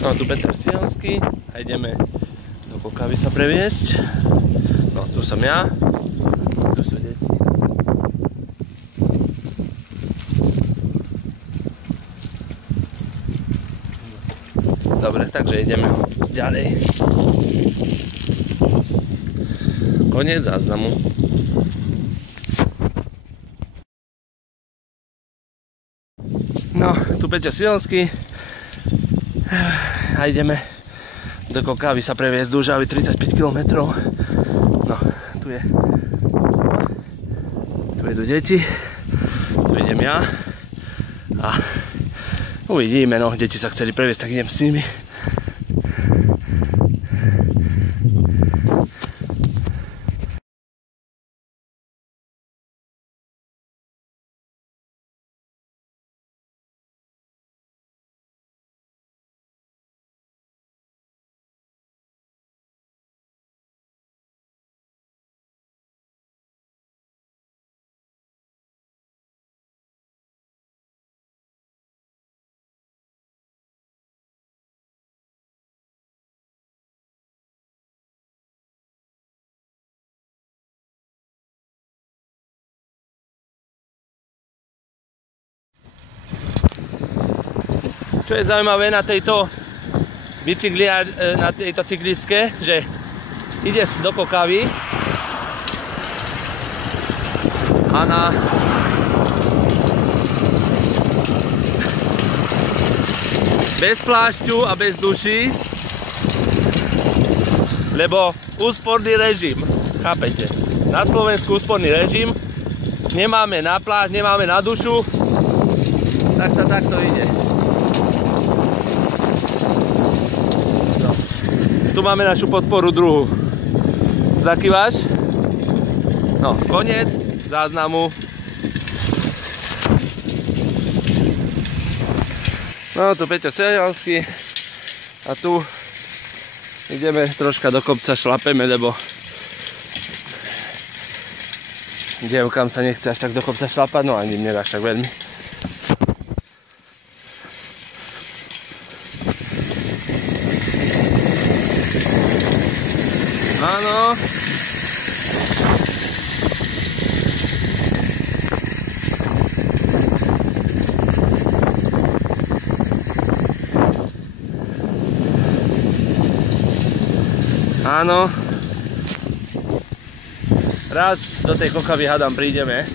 No tu Peter Sielský a ideme do Kokavy sa previesť. No tu som ja, tu sú deti. Dobre, takže ideme ďalej. Koniec záznamu. No, tu Peťo Sielský a ideme do Kokavy sa previesť do Úžavy 35 km. No, tu idú deti, tu idem ja a uvidíme, no, deti sa chceli previesť, tak idem s nimi. Čo je zaujímavé na tejto bicykli, na tejto cyklistke, že ide do Kokavy a bez plášťu a bez duší, lebo úsporný režim, chápete? Na Slovensku úsporný režim, nemáme na plášť, nemáme na dušu, tak sa takto ide. Tu máme našu podporu druhú. Zakývaš? No, koniec záznamu. No, tu Peťo Sielský a tu ideme troška do kopca, šlapeme, lebo dievkám sa nechce až tak do kopca šlapať, no ani mne až tak veľmi. Áno. Áno. Raz do tej Kokavy hádam prídeme.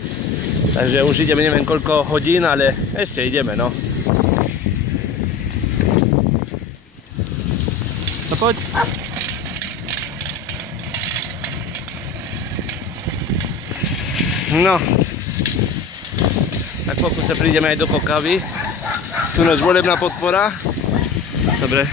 Takže už ideme neviem koľko hodín, ale ešte ideme, no. No poď. No, tak pokud sa prídeme aj do Kokavy, tu náš volebná podpora. Dobre.